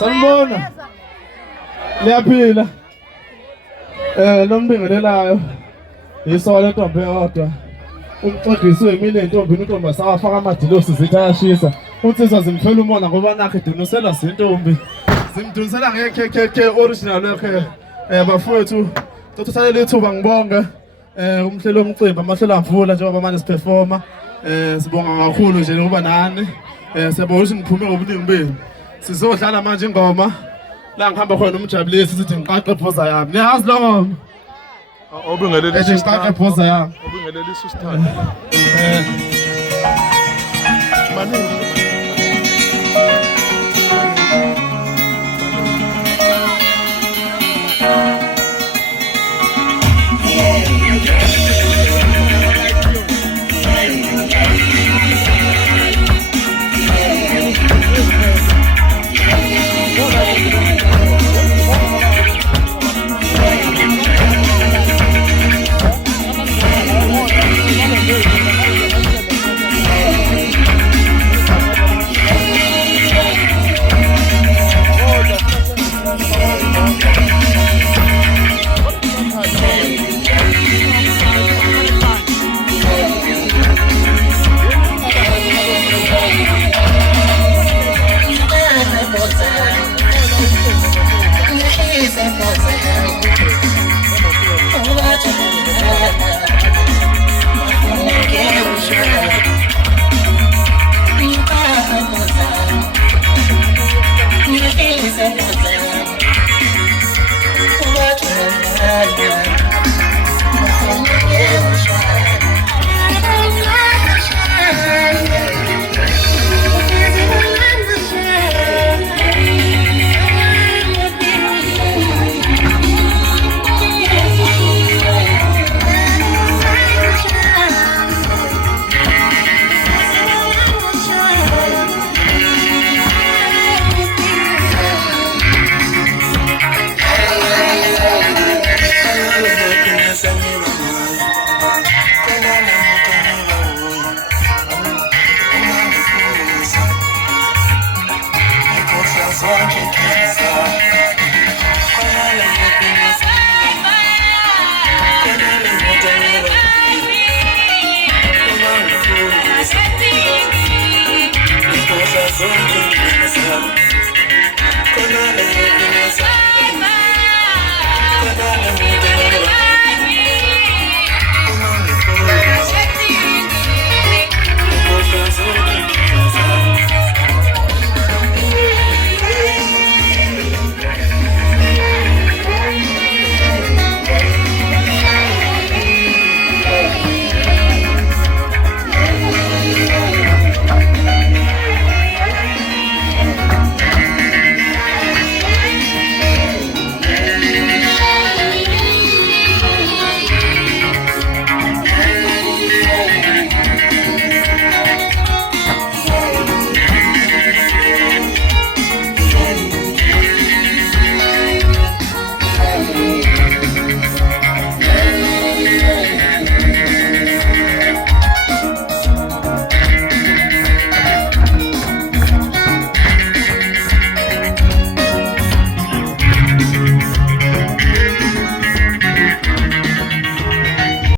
Sanibona. Liyaphila. Lombingelelayo. Yisona intombi eyodwa. Umxoxiswe yimini intombi intombi asafaka amadilosi zithi ayashisa. Unsizwa zimthwele umona ngoba nakhe idunusela zintombi. Zimdunisela ngekhekhe original yakhe. Bafowethu Tothathalele ithuba ngibonge umhlelo womcimbi amahlelo amvula njengoba manje siperforma. Sibonga kakhulu nje ngoba nani. Siyabonga ukuthi ngiphume ngobuningi benu. Sizodlala manje ingoma la ngihamba khona umjabulisi sithi ngiqaqe phoza yami. Niyazi lo ngoma? Obingelelisa ngiqaqe phoza yami. Obingelelisa usithanda. Maningi. One, two, three.